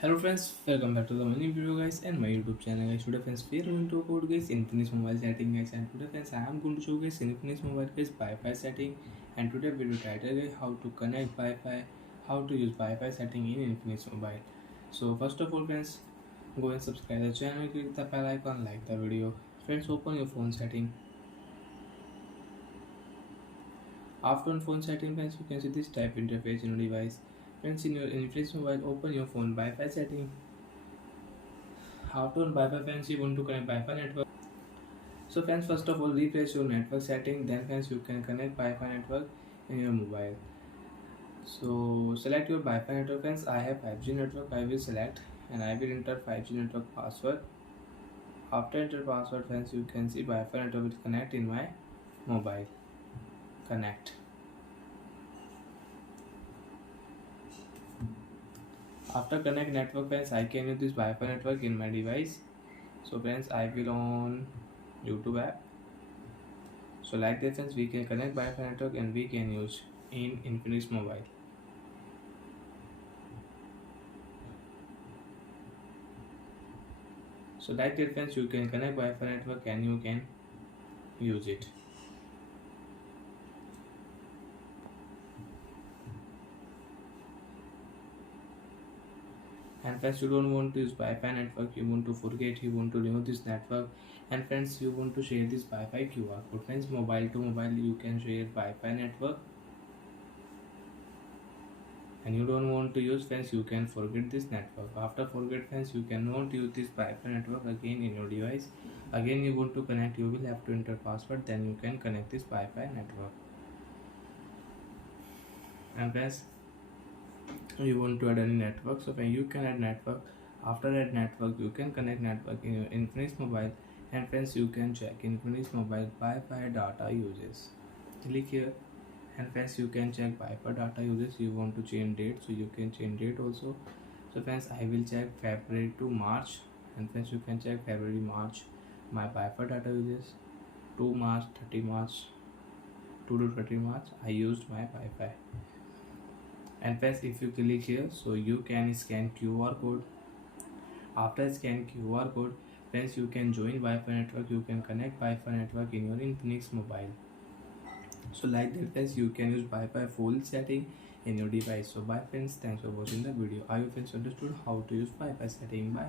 Hello friends, welcome back to the mini video guys and my YouTube channel guys. Today friends we are going to about guys Infinix mobile setting guys, and today friends I am going to show guys Infinix mobile guys Wi-Fi setting, and today video title guys how to connect Wi-Fi, how to use Wi-Fi setting in Infinix mobile. So first of all friends, go and subscribe the channel, click the bell icon, like the video. Friends, open your phone setting. After on phone setting friends, you can see this type interface in your device. Friends, in your Infinix mobile, open your phone Wi-Fi setting. After on Wi-Fi friends, you want to connect Wi-Fi network. So friends, first of all refresh your network setting, then friends you can connect Wi-Fi network in your mobile. So select your Wi-Fi network friends. I have 5G network, I will select and I will enter 5G network password. After enter password friends, you can see Wi-Fi network will connect in my mobile. Connect. After connect network friends, I can use this Wi-Fi network in my device. So friends, I will on YouTube app. So like that friends, we can connect Wi-Fi network and we can use in Infinix mobile. So like that friends, you can connect Wi-Fi network and you can use it. And friends, you don't want to use Wi-Fi network, you want to forget, you want to remove this network, and friends you want to share this Wi-Fi QR code. Friends, mobile to mobile you can share Wi-Fi network, and you don't want to use friends, you can forget this network. After forget friends, you cannot use this Wi-Fi network again in your device. Again you want to connect, you will have to enter password, then you can connect this Wi-Fi network. And friends, you want to add any network, so when you can add network, after add network you can connect network in your Infinix mobile. And friends, you can check Infinix mobile Wi-Fi data uses. Click here, and friends you can check Wi-Fi data uses. You want to change date, so you can change date also. So friends, I will check February to March, and friends you can check February March my Wi-Fi data uses. 2 March 30 March 2 to 30 March I used my Wi-Fi. And friends, if you click here, so you can scan QR code. After scan QR code friends, you can join Wi-Fi network, you can connect Wi-Fi network in your Infinix mobile. So like that friends, you can use Wi-Fi full setting in your device. So bye friends, thanks for watching the video. I hope friends understood how to use Wi-Fi setting. Bye.